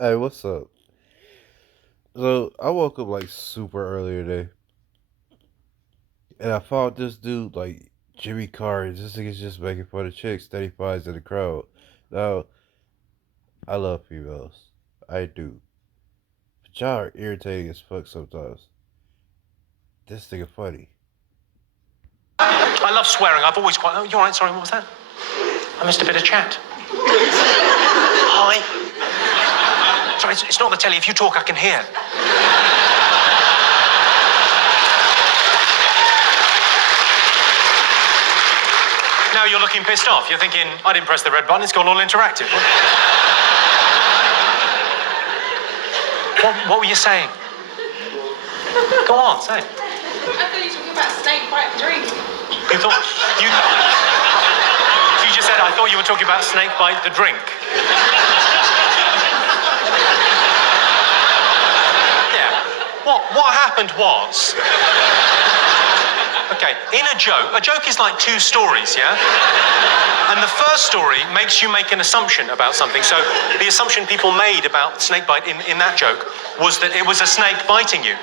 Hey, what's up? So I woke up like super early today, and I found this dude like Jimmy Carr. This nigga's just making fun of chicks that he finds in the crowd. Now I love females, I do, but y'all are irritating as fuck sometimes. This nigga funny. I love swearing. I've always quite. Oh, you're right. Sorry, what was that? I missed a bit of chat. Hi. Sorry, it's not the telly. If you talk, I can hear. Now you're looking pissed off. You're thinking, I didn't press the red button. It's gone all interactive. What were you saying? Go on, say. I thought you were talking about snake bite drink. You thought you just said I thought you were talking about snake bite the drink. Yeah. What happened was, okay, in a joke is like two stories, yeah? And the first story makes you make an assumption about something. So the assumption people made about snake bite in that joke was that it was a snake biting you.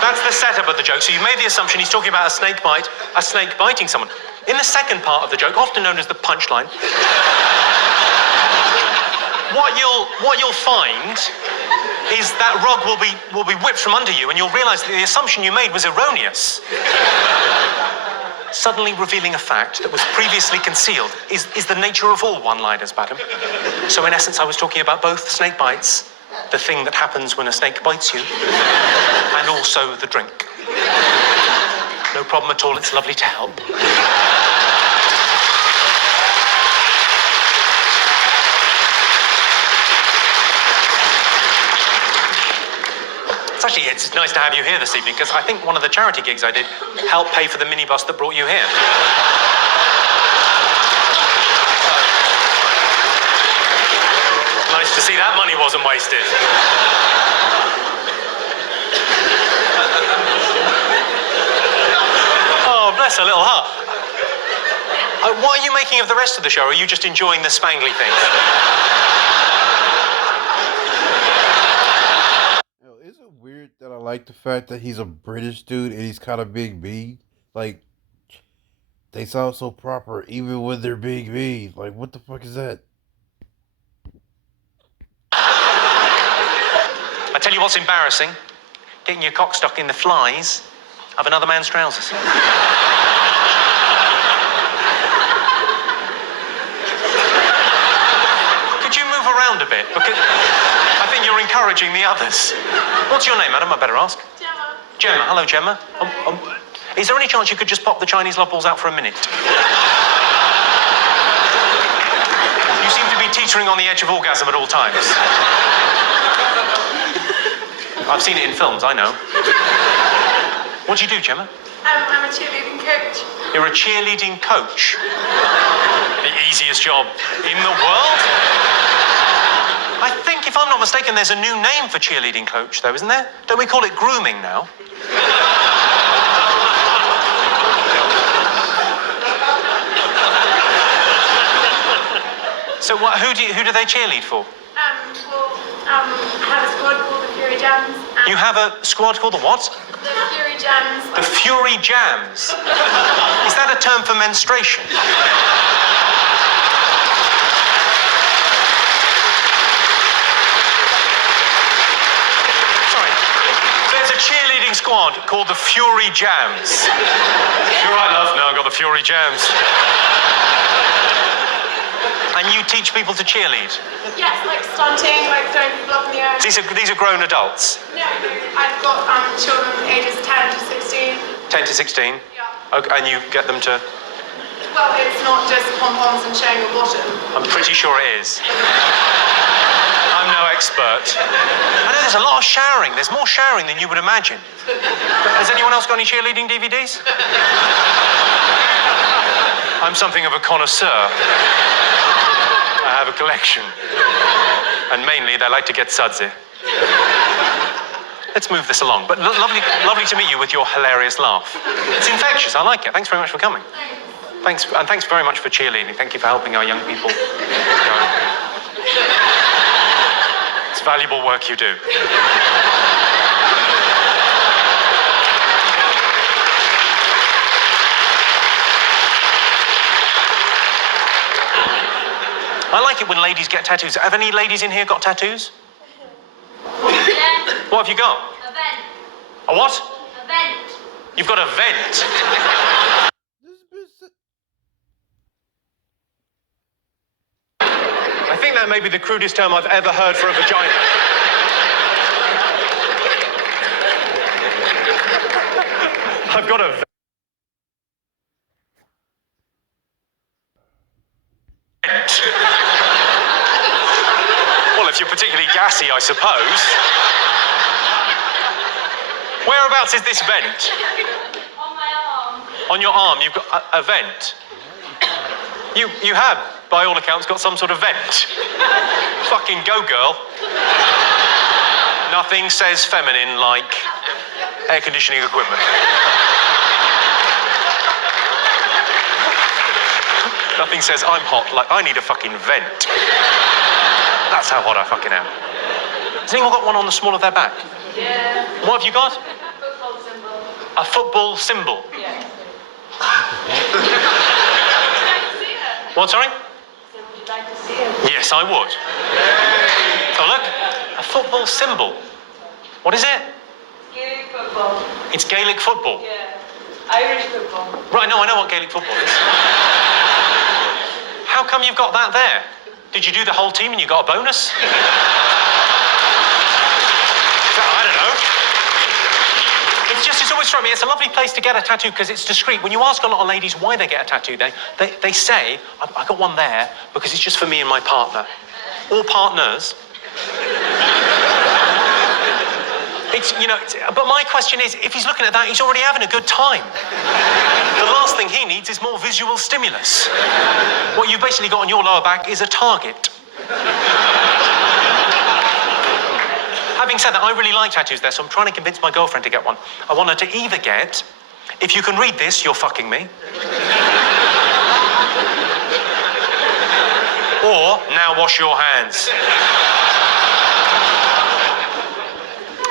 That's the setup of the joke. So you made the assumption he's talking about a snake biting someone. In the second part of the joke, often known as the punchline, what you'll find is that rug will be whipped from under you, and you'll realise that the assumption you made was erroneous. Suddenly revealing a fact that was previously concealed is the nature of all one-liners, madam. So in essence, I was talking about both snake bites, the thing that happens when a snake bites you, and also the drink. No problem at all, it's lovely to help. It's nice to have you here this evening, because I think one of the charity gigs I did helped pay for the minibus that brought you here. Nice to see that money wasn't wasted. Oh, bless her little heart. What are you making of the rest of the show? Or are you just enjoying the spangly things? Is it weird that I like the fact that he's a British dude and he's kind of big mean? Like they sound so proper even when they're big mean. Like what the fuck is that? I tell you what's embarrassing, getting your cock stuck in the flies of another man's trousers. Could you move around a bit? Because I think you're encouraging the others. What's your name, madam? I better ask. Gemma. Gemma. Hello, Gemma. Is there any chance you could just pop the Chinese love balls out for a minute? You seem to be teetering on the edge of orgasm at all times. I've seen it in films, I know. What do you do, Gemma? I'm a cheerleading coach. You're a cheerleading coach. The easiest job in the world. I think, if I'm not mistaken, there's a new name for cheerleading coach, though, isn't there? Don't we call it grooming now? So who do they cheerlead for? I have a squad called the Fury Jams. You have a squad called the what? The Fury Jams. The Fury Jams. Is that a term for menstruation? Sorry. There's a cheerleading squad called the Fury Jams. You're right, love. No, I've got the Fury Jams. And you teach people to cheerlead? Yes, like stunting, like throwing people up in the air. These are grown adults? No, I've got children ages 10 to 16. 10 to 16? Yeah. Okay, and you get them to... Well, it's not just pom-poms and showing your bottom. I'm pretty sure it is. I'm no expert. I know there's a lot of showering. There's more showering than you would imagine. Has anyone else got any cheerleading DVDs? I'm something of a connoisseur. I have a collection. And mainly, they like to get sudsy. Let's move this along. But lovely to meet you with your hilarious laugh. It's infectious. I like it. Thanks very much for coming. Thanks. Thanks very much for cheerleading. Thank you for helping our young people go. It's valuable work you do. I like it when ladies get tattoos. Have any ladies in here got tattoos? Yeah. What have you got? A vent. A what? A vent. You've got a vent. I think that may be the crudest term I've ever heard for a vagina. I've got a vent. Well, if you're particularly gassy, I suppose. Whereabouts is this vent? On my arm. On your arm, you've got a vent. You have, by all accounts, got some sort of vent. Fucking go, girl. Nothing says feminine like air conditioning equipment. Nothing says I'm hot like I need a fucking vent. That's how hot I fucking am. Has anyone got one on the small of their back? Yeah. What have you got? Football symbol. A football symbol. Yeah. What, sorry? So would you like to see it? Yes, I would. Oh, look. A football symbol. What is it? Gaelic football. It's Gaelic football. Yeah. Irish football. Right, no, I know what Gaelic football is. How come you've got that there? Did you do the whole team and you got a bonus? I don't know. It's always struck me, it's a lovely place to get a tattoo because it's discreet. When you ask a lot of ladies why they get a tattoo, they say, I got one there because it's just for me and my partner. Or partners. But my question is, if he's looking at that, he's already having a good time. The last thing he needs is more visual stimulus. What you've basically got on your lower back is a target. Having said that, I really like tattoos there, so I'm trying to convince my girlfriend to get one. I want her to either get, if you can read this, you're fucking me. Or, now wash your hands.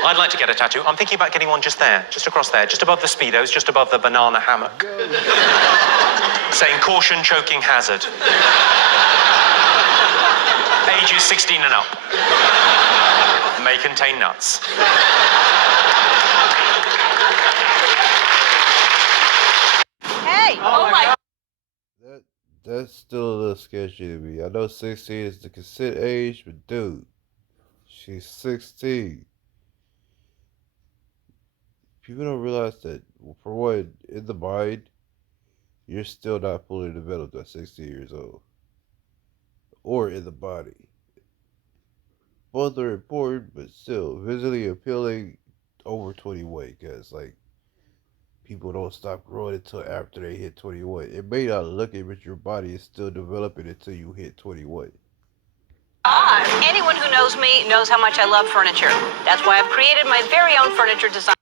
I'd like to get a tattoo. I'm thinking about getting one just there, just across there, just above the Speedos, just above the banana hammock. Saying caution, choking, hazard. Ages 16 and up. May contain nuts. Hey! Oh my God. That's still a little sketchy to me. I know 16 is the consent age, but dude, she's 16. People don't realize that, for one, in the mind, you're still not fully developed at 16 years old. Or in the body. Both are important, but still, visually appealing over 21, because, like, people don't stop growing until after they hit 21. It may not look it, but your body is still developing until you hit 21. Anyone who knows me knows how much I love furniture. That's why I've created my very own furniture design.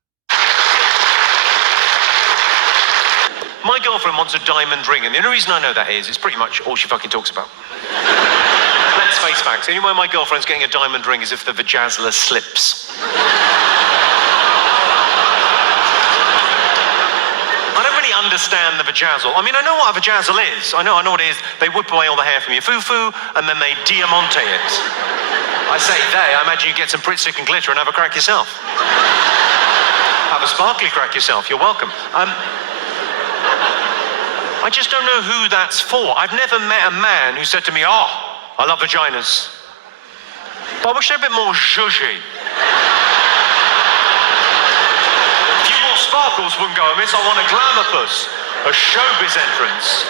My girlfriend wants a diamond ring, and the only reason I know that is it's pretty much all she fucking talks about. Let's face facts. The only way my girlfriend's getting a diamond ring is if the vajazzler slips. I don't really understand the vajazzle. I mean, I know what a vajazzle is. I know what it is. They whip away all the hair from your foo-foo, and then they diamante it. I say they, I imagine you get some Pritt stick and glitter and have a crack yourself. Have a sparkly crack yourself. You're welcome. I just don't know who that's for. I've never met a man who said to me, oh, I love vaginas. But I wish they're a bit more zhuzhy. A few more sparkles wouldn't go amiss. I want a glamour puss, a showbiz entrance.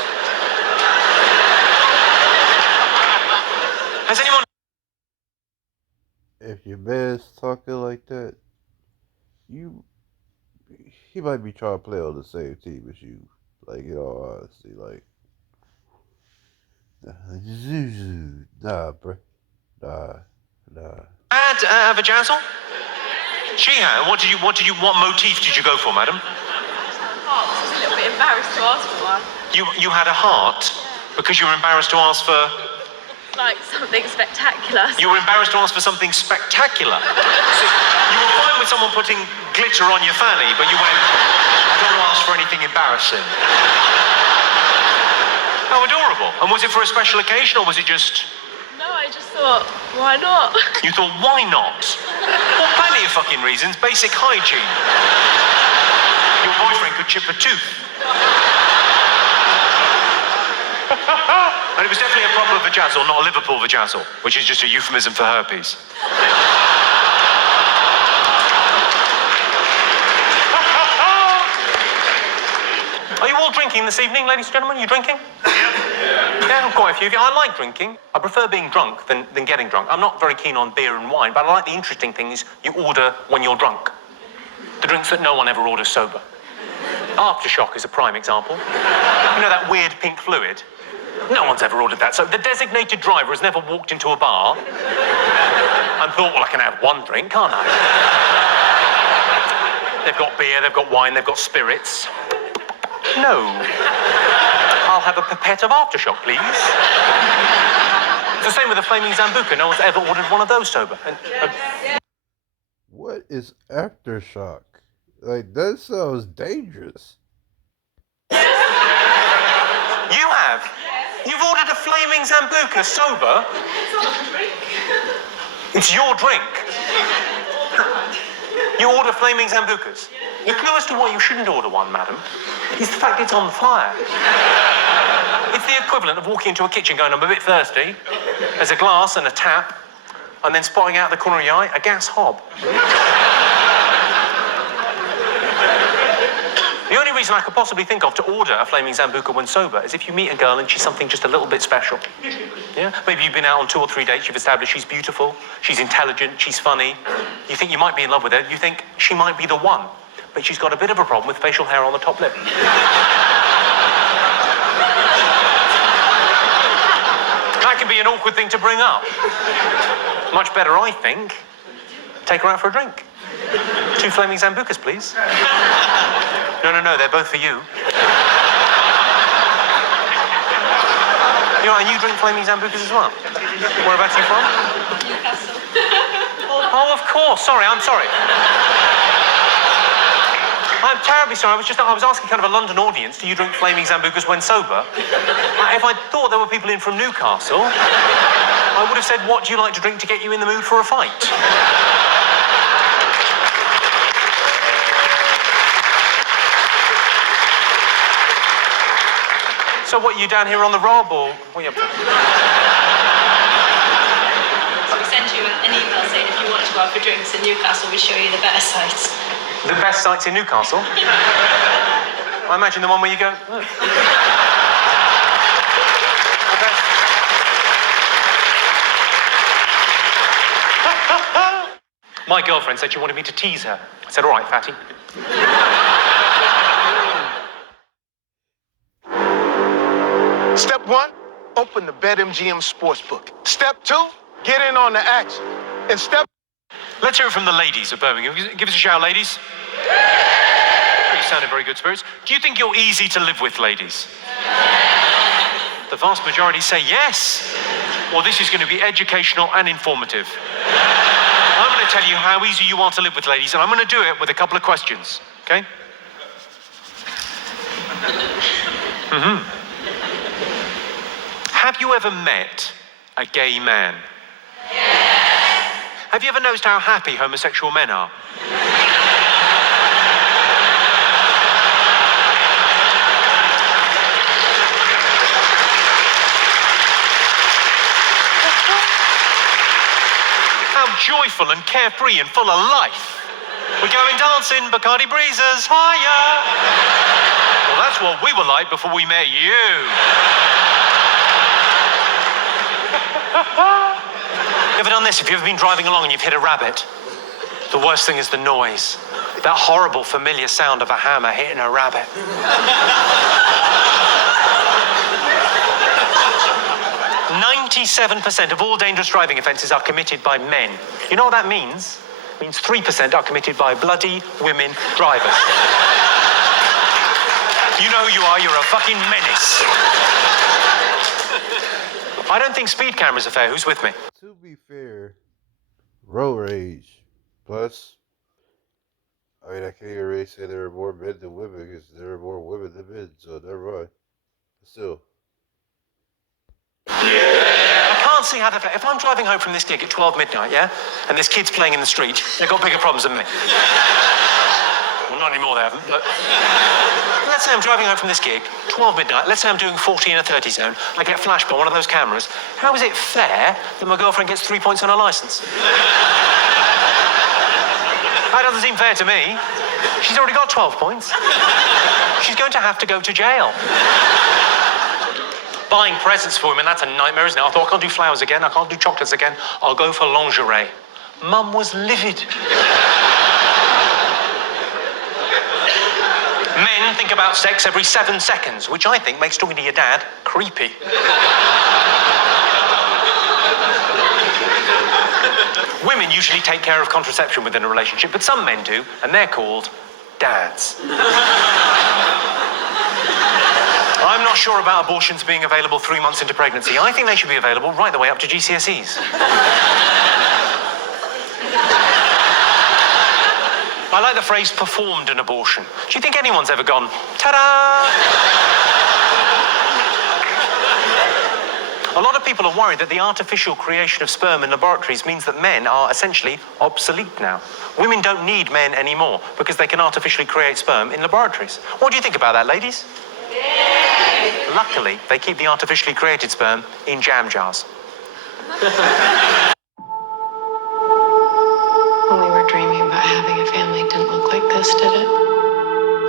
Has anyone... If your man's talking like that, he might be trying to play on the same team as you. Like, in all honesty, like, nah, bro, nah. Had a vajazzle? She had. What motif did you go for, madam? It's a little bit embarrassed to ask for one. You had a heart because you were embarrassed to ask for... Like something spectacular. You were embarrassed to ask for something spectacular. So you were fine with someone putting glitter on your fanny, but you went, I don't want to ask for anything embarrassing. How adorable. And was it for a special occasion, or was it just... No, I just thought, why not? You thought, why not? Well, plenty of fucking reasons. Basic hygiene. Your boyfriend could chip a tooth. And it was definitely a proper vajazzle, not a Liverpool vajazzle, which is just a euphemism for herpes. Are you all drinking this evening, ladies and gentlemen? Are you drinking? Yeah, quite a few of you. I like drinking. I prefer being drunk than getting drunk. I'm not very keen on beer and wine, but I like the interesting things you order when you're drunk. The drinks that no one ever orders sober. Aftershock is a prime example. You know that weird pink fluid? No one's ever ordered that. So the designated driver has never walked into a bar and thought, well, I can have one drink, can't I? They've got beer, they've got wine, they've got spirits. No. I'll have a pipette of Aftershock, please. It's the same with the Flaming Zambuca. No one's ever ordered one of those sober. What is aftershock? Like, that sounds dangerous. You have? You've ordered a Flaming Zambuca sober? It's not a drink. It's your drink. You order Flaming Zambucas. The clue as to why you shouldn't order one, madam, is the fact it's on fire. It's the equivalent of walking into a kitchen going, I'm a bit thirsty. There's a glass and a tap, and then spotting out the corner of your eye a gas hob. The only reason I could possibly think of to order a Flaming Zambuca when sober is if you meet a girl and she's something just a little bit special. Yeah? Maybe you've been out on 2 or 3 dates, you've established she's beautiful, she's intelligent, she's funny. You think you might be in love with her, you think she might be the one. But she's got a bit of a problem with facial hair on the top lip. That can be an awkward thing to bring up. Much better, I think, take her out for a drink. 2 Flaming Zambucas, please. No, they're both for you. You know, and you drink Flaming Zambucas as well? Whereabouts are you from? Newcastle. Oh, of course. Sorry, I'm sorry. I'm terribly sorry. I was asking kind of a London audience, do you drink Flaming Zambucas when sober? If I thought there were people in from Newcastle, I would have said, what do you like to drink to get you in the mood for a fight? So what, you down here on the rob, or what are you up to? So we sent you an email saying if you wanted to go out for drinks in Newcastle, we'd show you the better sites. The best sites in Newcastle? I imagine the one where you go, oh. My girlfriend said she wanted me to tease her. I said, all right, fatty. Step 1, open the BetMGM Sportsbook. Step 2, get in on the action. And step... Let's hear it from the ladies of Birmingham. Give us a shout, ladies. You sound in very good spirits. Do you think you're easy to live with, ladies? The vast majority say yes. Well, this is going to be educational and informative. I'm going to tell you how easy you are to live with, ladies, and I'm going to do it with a couple of questions, okay? Have you ever met a gay man? Yes. Have you ever noticed how happy homosexual men are? How joyful and carefree and full of life. We're going dancing, Bacardi breezes, higher. Well, that's what we were like before we met you. You ever done this? If you've ever been driving along and you've hit a rabbit, the worst thing is the noise. That horrible, familiar sound of a hammer hitting a rabbit. 97% of all dangerous driving offences are committed by men. You know what that means? It means 3% are committed by bloody women drivers. You know know who you are. You're a fucking menace. I don't think speed cameras are fair. Who's with me? To be fair, road rage. Plus, I mean, I can't even really say there are more men than women because there are more women than men, so never mind. Still. I can't see how they're fair. If I'm driving home from this gig at 12 midnight, yeah, and this kid's playing in the street, they've got bigger problems than me. Well, not anymore, they haven't, but... Let's say I'm driving home from this gig, 12 midnight, let's say I'm doing 40 in a 30 zone, I get flashed by one of those cameras. How is it fair that my girlfriend gets 3 points on her licence? That doesn't seem fair to me. She's already got 12 points. She's going to have to go to jail. Buying presents for women, that's a nightmare, isn't it? I thought, I can't do flowers again, I can't do chocolates again, I'll go for lingerie. Mum was livid. Men think about sex every 7 seconds, which I think makes talking to your dad creepy. Women usually take care of contraception within a relationship, but some men do, and they're called dads. I'm not sure about abortions being available 3 months into pregnancy. I think they should be available right the way up to GCSEs. I like the phrase performed an abortion. Do you think anyone's ever gone, ta-da? A lot of people are worried that the artificial creation of sperm in laboratories means that men are essentially obsolete now. Women don't need men anymore because they can artificially create sperm in laboratories. What do you think about that, ladies? Yeah. Luckily, they keep the artificially created sperm in jam jars. When we were dreaming about having a family, it didn't look like this, did it?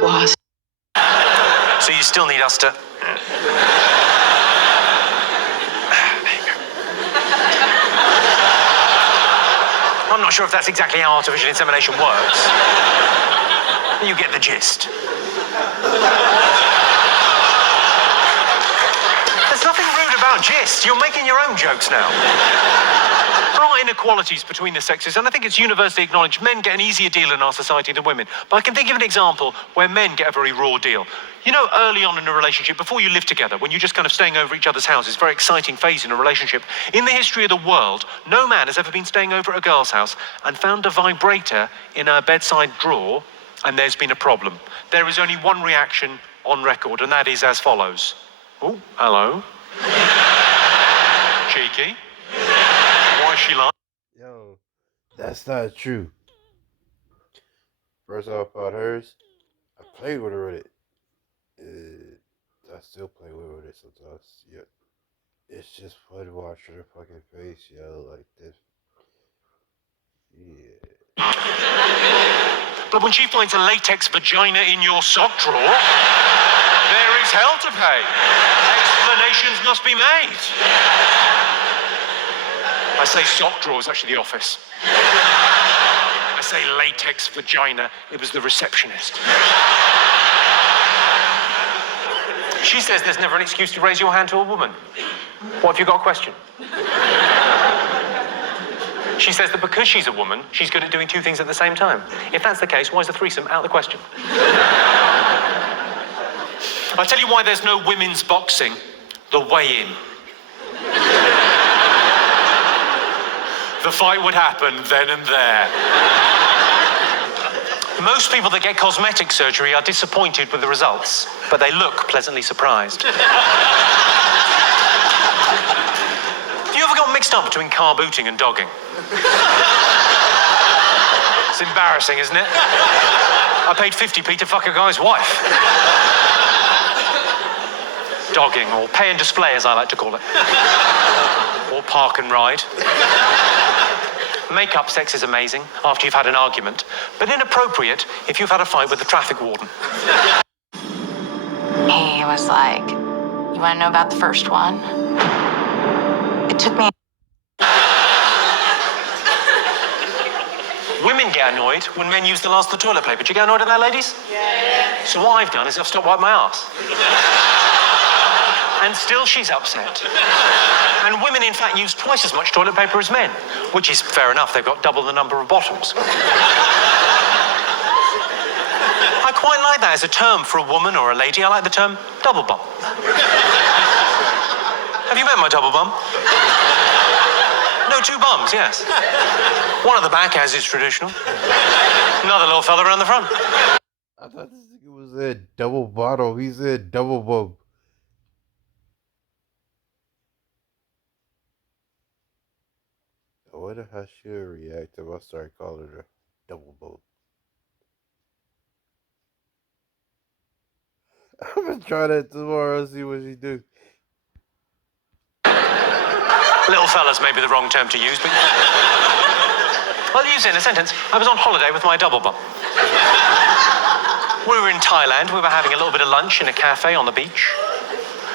Lost. So you still need us to... I'm not sure if that's exactly how artificial insemination works. You get the gist. There's nothing rude about gist. You're making your own jokes now. There are inequalities between the sexes, and I think it's universally acknowledged men get an easier deal in our society than women. But I can think of an example where men get a very raw deal. You know, early on in a relationship, before you live together, when you're just kind of staying over each other's houses, very exciting phase in a relationship. In the history of the world, no man has ever been staying over at a girl's house and found a vibrator in her bedside drawer, and there's been a problem. There is only one reaction on record, and that is as follows. Oh, hello. Cheeky. Why is she lying? Yo, that's not true. First off, about hers, I played with her with it. I still play with it sometimes. Yeah, it's just fun watching her fucking face, yo, like this. Yeah. But when she finds a latex vagina in your sock drawer, there is hell to pay. Explanations must be made. I say sock drawer is actually the office. I say latex vagina, it was the receptionist. She says there's never an excuse to raise your hand to a woman. What, have you got a question? She says that because she's a woman, she's good at doing two things at the same time. If that's the case, why is the threesome out of the question? I'll tell you why there's no women's boxing. The weigh-in. The fight would happen then and there. Most people that get cosmetic surgery are disappointed with the results, but they look pleasantly surprised. Have you ever got mixed up between car booting and dogging? It's embarrassing, isn't it? I paid 50p to fuck a guy's wife. Dogging, or pay and display, as I like to call it. Or park and ride. Makeup sex is amazing after you've had an argument, but inappropriate if you've had a fight with the traffic warden. He was like, you want to know about the first one? It took me... Women get annoyed when men use the last of the toilet paper. Do you get annoyed at that, ladies? Yeah. So what I've done is I've stopped wiping my ass. And still she's upset. And women, in fact, use twice as much toilet paper as men, which is fair enough. They've got double the number of bottoms. I quite like that as a term for a woman or a lady. I like the term double bum. Have you met my double bum? No, two bums, yes. One at the back, as is traditional. Another little fella around the front. I thought this nigga was a double bottle. He said double bum. I wonder how she'll react if I start calling her double bum. I'm gonna try that tomorrow and see what she do. Little fella's maybe the wrong term to use, but... I'll use it in a sentence. I was on holiday with my double bum. We were in Thailand. We were having a little bit of lunch in a cafe on the beach.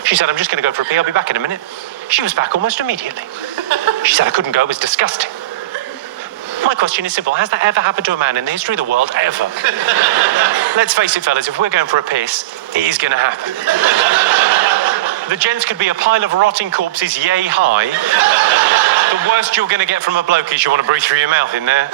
She said, I'm just going to go for a pee. I'll be back in a minute. She was back almost immediately. She said I couldn't go. It was disgusting. My question is simple. Has that ever happened to a man in the history of the world? Ever? Let's face it, fellas. If we're going for a piss, it is going to happen. The gents could be a pile of rotting corpses yay high. The worst you're going to get from a bloke is you want to breathe through your mouth in there.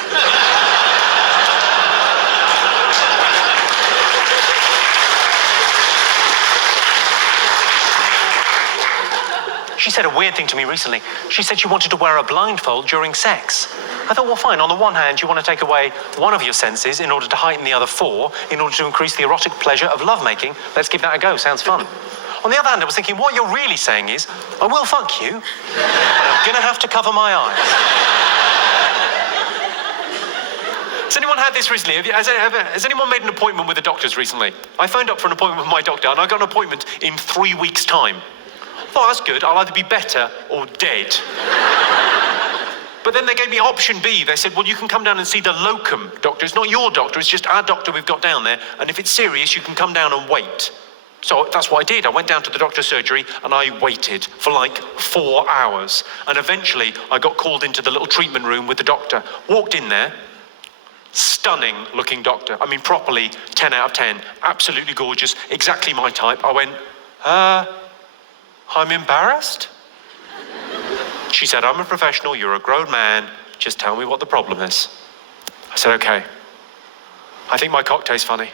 She said a weird thing to me recently. She said she wanted to wear a blindfold during sex. I thought, well, fine. On the one hand, you want to take away one of your senses in order to heighten the other four, in order to increase the erotic pleasure of lovemaking. Let's give that a go. Sounds fun. On the other hand, I was thinking, what you're really saying is, I will fuck you, but I'm going to have to cover my eyes. Has anyone had this recently? Has anyone made an appointment with the doctors recently? I phoned up for an appointment with my doctor, and I got an appointment in 3 weeks' time. Oh, that's good. I'll either be better or dead. But then they gave me option B. They said, well, you can come down and see the locum doctor. It's not your doctor, it's just our doctor we've got down there. And if it's serious, you can come down and wait. So that's what I did. I went down to the doctor's surgery and I waited for like 4 hours. And eventually I got called into the little treatment room with the doctor. Walked in there. Stunning looking doctor. I mean, properly 10 out of 10. Absolutely gorgeous. Exactly my type. I went, I'm embarrassed. She said, I'm a professional, you're a grown man, just tell me what the problem is. I said, okay. I think my cock tastes funny.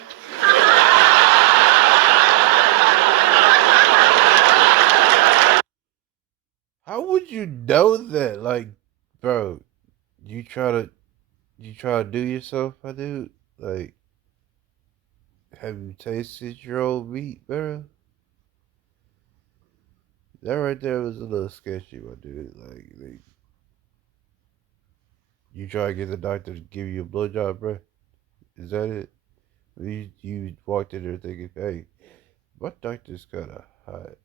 How would you know that? Like, bro, you try to do yourself, my dude? Like, have you tasted your old meat, bro? That right there was a little sketchy, my dude. Like you try to get the doctor to give you a blowjob, bro? Is that it? You walked in there thinking, hey, my doctor's kind of hot.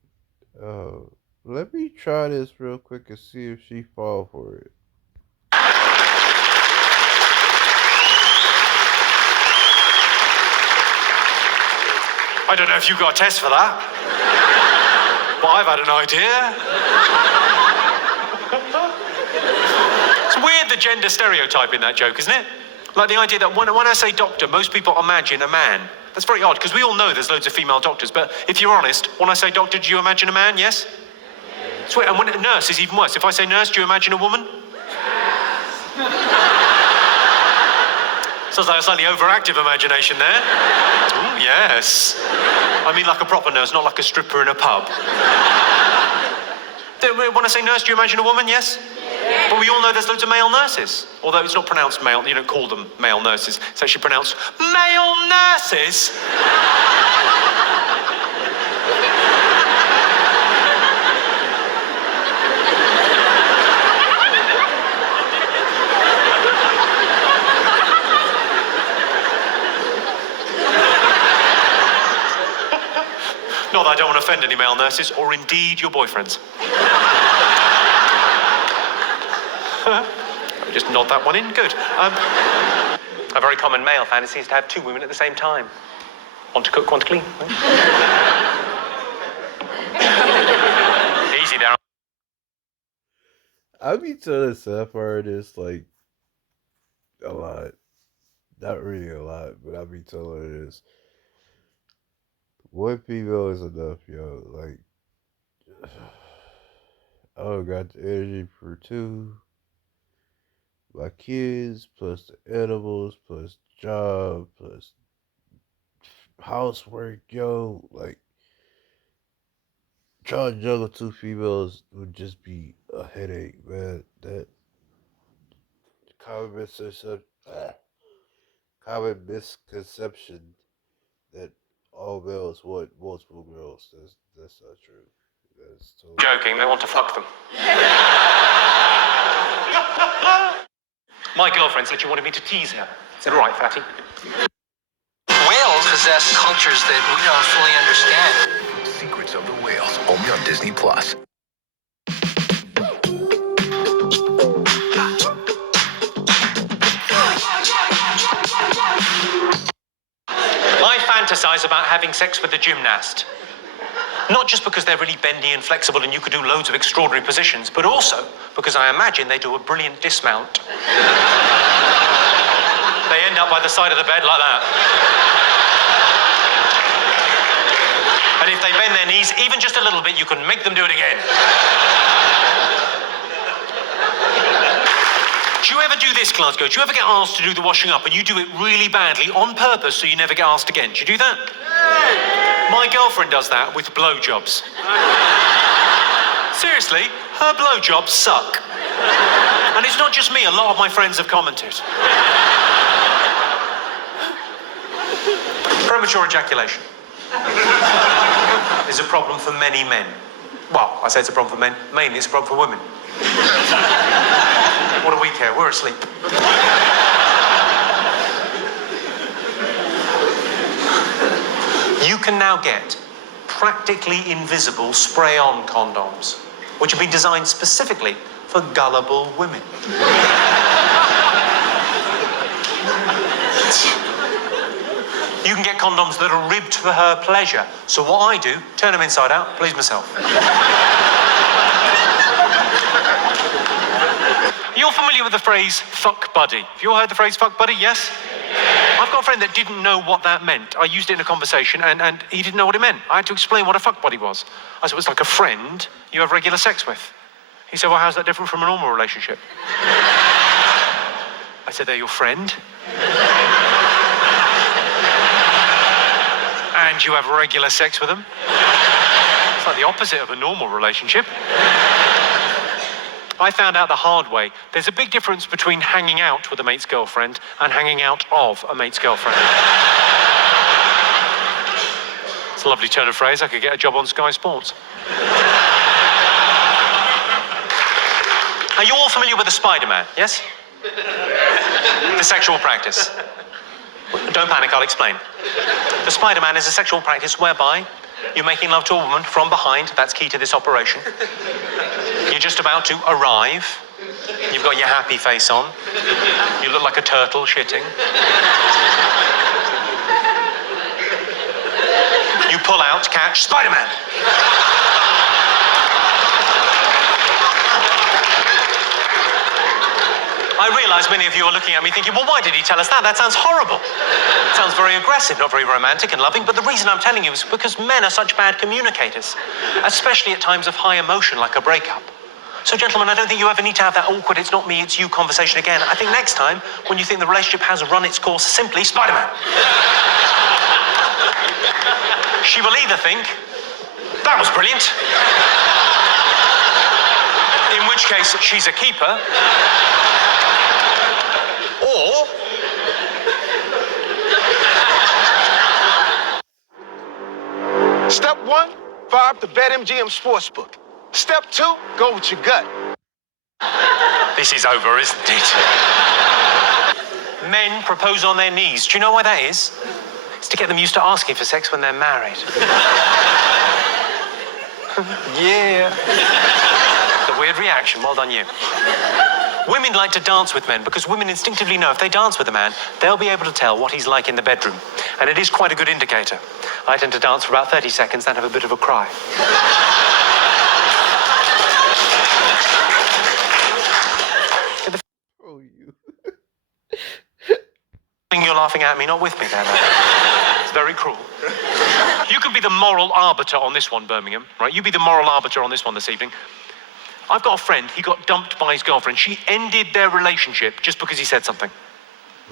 Oh, let me try this real quick and see if she fall for it. I don't know if you got a test for that, but I've had an idea. It's weird, the gender stereotype in that joke, isn't it? Like the idea that when I say doctor, most people imagine a man. That's very odd, because we all know there's loads of female doctors, but if you're honest, when I say doctor, do you imagine a man, yes? It's weird. And when nurse is even worse. If I say nurse, do you imagine a woman? Sounds like a slightly overactive imagination there. Ooh, yes. I mean like a proper nurse, not like a stripper in a pub. When I say nurse, do you imagine a woman, yes? But we all know there's loads of male nurses. Although it's not pronounced male, you don't call them male nurses. It's actually pronounced male nurses. Not that I don't want to offend any male nurses, or indeed your boyfriends. Just nod that one in, good. A very common male fantasy is to have two women at the same time. One to cook, one to clean. Easy there. I be telling Sapphire this like a lot. Not really a lot, but I be telling her this. One female is enough, yo. Like, I don't got the energy for two. My kids, plus the animals, plus job, plus housework, yo. Like trying to juggle two females would just be a headache, man. That common misconception, common misconception that all males want multiple girls. That's not true. That's totally Joking, they want to fuck them. My girlfriend said she wanted me to tease her. Is that all right, Fatty? Whales possess cultures that we don't fully understand. Secrets of the Whales, only on Disney Plus. I fantasize about having sex with a gymnast. Not just because they're really bendy and flexible and you could do loads of extraordinary positions, but also because I imagine they do a brilliant dismount. They end up by the side of the bed like that. And if they bend their knees even just a little bit, you can make them do it again. Do you ever do this, Glasgow? Do you ever get asked to do the washing up and you do it really badly on purpose so you never get asked again? Do you do that? My girlfriend does that with blowjobs. Seriously, her blowjobs suck. And it's not just me, a lot of my friends have commented. Premature ejaculation is a problem for many men. Well, I say it's a problem for men, mainly it's a problem for women. What do we care? We're asleep. You can now get practically invisible spray-on condoms, which have been designed specifically for gullible women. You can get condoms that are ribbed for her pleasure. So what I do, turn them inside out, please myself. You're familiar with the phrase, fuck buddy. Have you all heard the phrase, fuck buddy? Yes? I've got a friend that didn't know what that meant. I used it in a conversation and he didn't know what it meant. I had to explain what a fuck buddy was. I said, it's like a friend you have regular sex with. He said, well, how's that different from a normal relationship? I said, they're your friend. And you have regular sex with them. It's like the opposite of a normal relationship. I found out the hard way. There's a big difference between hanging out with a mate's girlfriend and hanging out of a mate's girlfriend. It's a lovely turn of phrase. I could get a job on Sky Sports. Are you all familiar with the Spider-Man, yes? The sexual practice. Don't panic, I'll explain. The Spider-Man is a sexual practice whereby you're making love to a woman from behind. That's key to this operation. You're just about to arrive. You've got your happy face on. You look like a turtle shitting. You pull out, catch, Spider-Man. I realise many of you are looking at me thinking, well, why did he tell us that? That sounds horrible. It sounds very aggressive, not very romantic and loving, but the reason I'm telling you is because men are such bad communicators, especially at times of high emotion like a breakup. So, gentlemen, I don't think you ever need to have that awkward, it's not me, it's you conversation again. I think next time, when you think the relationship has run its course, simply Spider-Man. She will either think, that was brilliant, in which case she's a keeper, or Step 1, fire up the BetMGM Sportsbook. Step 2, go with your gut. this is over, isn't it? Men propose on their knees. Do you know why that is? It's to get them used to asking for sex when they're married. Yeah. The weird reaction. Well done, you. Women like to dance with men because women instinctively know if they dance with a man, they'll be able to tell what he's like in the bedroom. And it is quite a good indicator. I tend to dance for about 30 seconds, then have a bit of a cry. Oh, you. You're laughing at me, not with me there, man. It's very cruel. You can be the moral arbiter on this one, Birmingham, right? You be the moral arbiter on this one this evening. I've got a friend, he got dumped by his girlfriend. She ended their relationship just because he said something.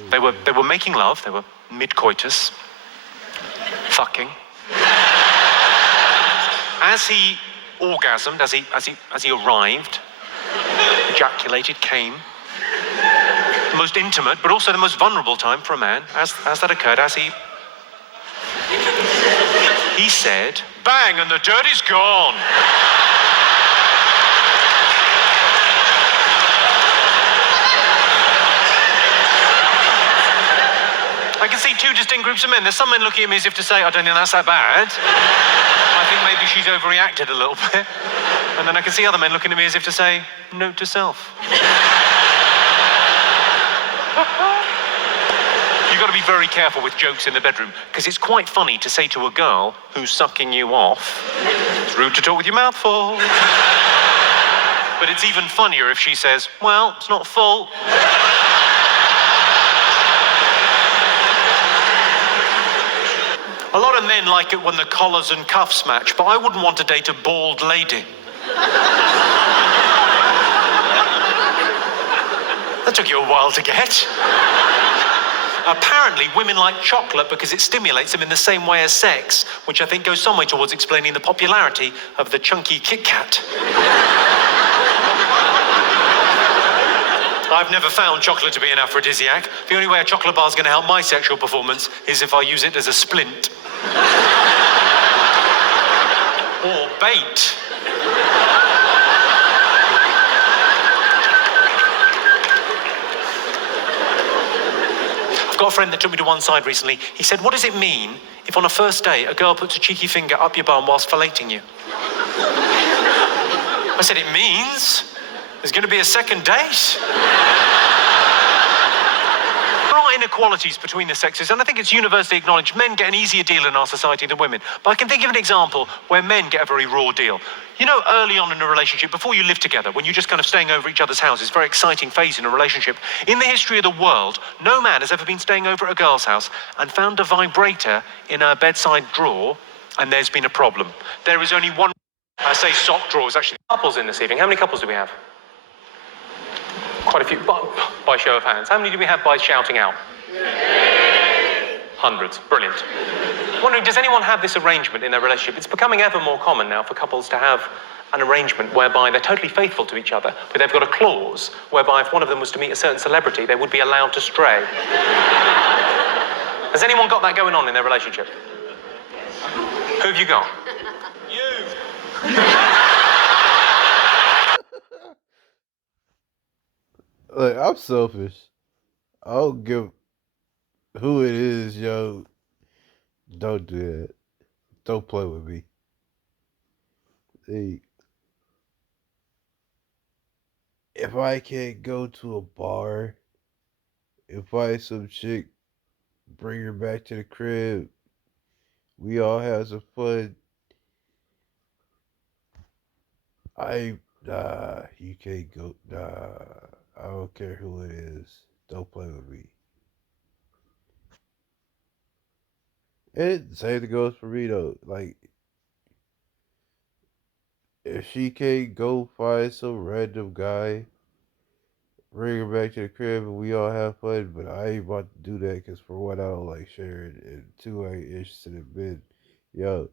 They were making love, they were mid-coitus. fucking. As he orgasmed, as he arrived, ejaculated, came. The most intimate, but also the most vulnerable time for a man, as that occurred, he said, "Bang, and the dirt is gone." I can see two distinct groups of men. There's some men looking at me as if to say, I don't think that's that bad. I think maybe she's overreacted a little bit. And then I can see other men looking at me as if to say, note to self. You've got to be very careful with jokes in the bedroom, because it's quite funny to say to a girl who's sucking you off, it's rude to talk with your mouth full. But it's even funnier if she says, well, it's not full. A lot of men like it when the collars and cuffs match, but I wouldn't want to date a bald lady. That took you a while to get. Apparently, women like chocolate because it stimulates them in the same way as sex, which I think goes some way towards explaining the popularity of the chunky Kit Kat. I've never found chocolate to be an aphrodisiac. The only way a chocolate bar is going to help my sexual performance is if I use it as a splint. Or bait. I've got a friend that took me to one side recently. He said, what does it mean if on a first date a girl puts a cheeky finger up your bum whilst filleting you? I said, it means there's going to be a second date. There are inequalities between the sexes, and I think it's universally acknowledged men get an easier deal in our society than women. But I can think of an example where men get a very raw deal. You know, early on in a relationship, before you live together, when you're just kind of staying over each other's houses, very exciting phase in a relationship. In the history of the world, no man has ever been staying over at a girl's house and found a vibrator in her bedside drawer, and there's been a problem. There is only one, I say sock drawers, actually. Couples in this evening. How many couples do we have? Quite a few, by show of hands. How many do we have by shouting out? Hundreds. Brilliant. Wondering, does anyone have this arrangement in their relationship? It's becoming ever more common now for couples to have an arrangement whereby they're totally faithful to each other, but they've got a clause whereby if one of them was to meet a certain celebrity, they would be allowed to stray. Has anyone got that going on in their relationship? Who have you got? You. Like, I'm selfish. I don't give who it is, yo. Don't do that. Don't play with me. Hey, if I can't go to a bar, invite some chick, bring her back to the crib, we all have some fun. You can't go. Nah, I don't care who it is. Don't play with me. And same thing goes for me though. Like, if she can't go find some random guy, bring her back to the crib and we all have fun, but I ain't about to do that because for one, I don't like sharing, and two, I ain't interested in men. Yo,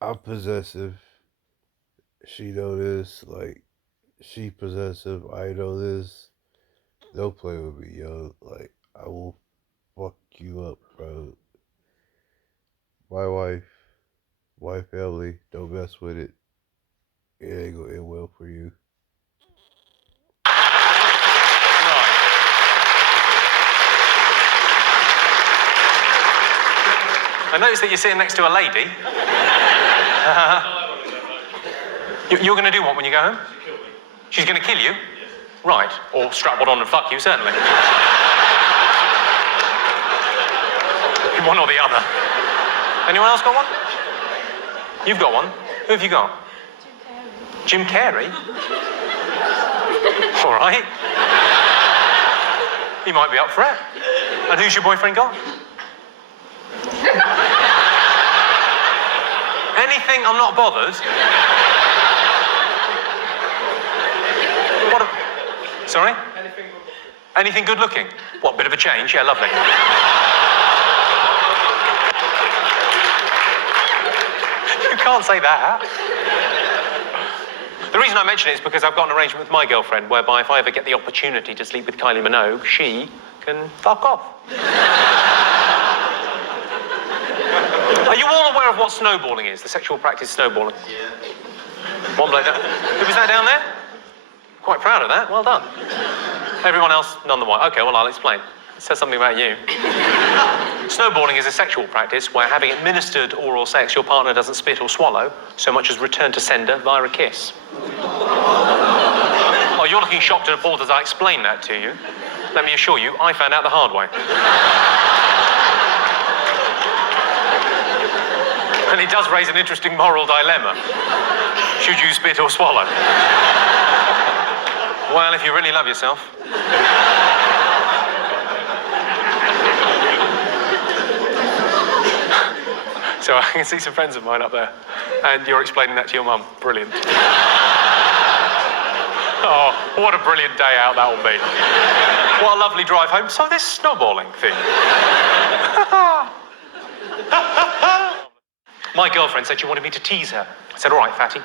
I'm possessive. She know this. Like, she possessive. I know this. Don't play with me, yo. Like, I will fuck you up, bro. My wife, my family, don't mess with it. It ain't gonna end well for you. I noticed that you're sitting next to a lady. You're going to do what when you go home? She's going to kill you? Right. Or strap one on and fuck you, certainly. One or the other. Anyone else got one? You've got one. Who have you got? Jim Carrey. All right. He might be up for it. And who's your boyfriend got? Anything, I'm not bothered. What a... Sorry? Anything good looking? What, bit of a change? Yeah, lovely. You can't say that. The reason I mention it is because I've got an arrangement with my girlfriend whereby if I ever get the opportunity to sleep with Kylie Minogue, she can fuck off. Are you all aware of what snowballing is, the sexual practice snowballing? Yeah. One bloke down. Who was that down there? Quite proud of that. Well done. Everyone else, none the while. Okay, well, I'll explain. It says something about you. Snowballing is a sexual practice where, having administered oral sex, your partner doesn't spit or swallow so much as return to sender via a kiss. Oh, you're looking shocked and appalled as I explain that to you. Let me assure you, I found out the hard way. And it does raise an interesting moral dilemma. Should you spit or swallow? Well, if you really love yourself. So I can see some friends of mine up there, and you're explaining that to your mum. Brilliant. Oh, what a brilliant day out that will be. What a lovely drive home. So this snowballing thing. My girlfriend said she wanted me to tease her. I said, all right, fatty,